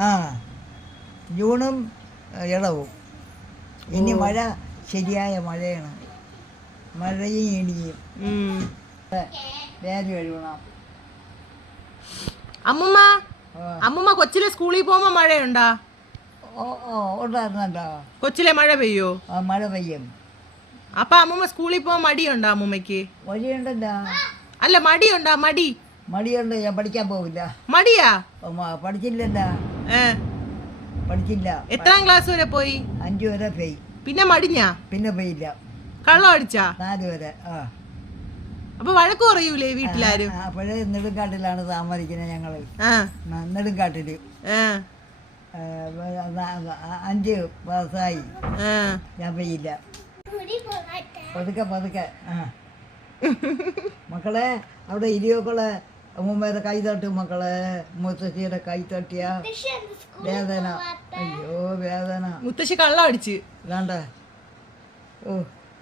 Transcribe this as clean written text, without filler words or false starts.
ആ ജൂണും ഇളവും. ഇനി മഴ ശരിയായ മഴയാണ്. മഴയും ഇടിയും വേര് കഴുകണം. അമ്മുമ്മ കൊച്ചിലെ സ്കൂളിൽ പോകുമ്പോ മഴയുണ്ടാ? ഉണ്ടായിരുന്നല്ലോ. കൊച്ചിലെ മഴ പെയ്യോ? മഴ പെയ്യും. അപ്പൊ അമ്മുമ്മ സ്കൂളിൽ പോകാൻ മടിയുണ്ടോ അമ്മുമ്മക്ക്? വഴിയുണ്ടല്ലോ. അല്ല മടിയുണ്ടോ? മടിയുണ്ട്. ഞാൻ പഠിക്കാൻ പോവില്ല. മടിയാ? പഠിച്ചില്ലല്ലോ. പഠിച്ചില്ല. എത്രാം ക്ലാസ് വരെ പോയി? 5 വരെ പോയി. പിന്നെ മടിഞ്ഞാ? പിന്നെ പോയില്ല. കള്ളം അടിച്ചാ? 4 വരെ. അപ്പൊ വഴക്ക് പറയൂലേ വീട്ടിലാരും? അപ്പോഴേ നെടുങ്കാട്ടിലാണ് താമസിക്കുന്നത് ഞങ്ങള്. നെടുങ്കാട്ടില് 5 മാസമായി. ഞാൻ പോയില്ല. പതുക്കെ മക്കളെ അവിടെ ഇരിയോക്കളെ അമ്മൂമ്മയുടെ കൈ തട്ടും മക്കളെ. മുത്തശ്ശിയുടെ കൈ തട്ടിയ വേദന. അയ്യോ വേദന. മുത്തശ്ശി കള്ളം അടിച്ച് വേണ്ട. ഓ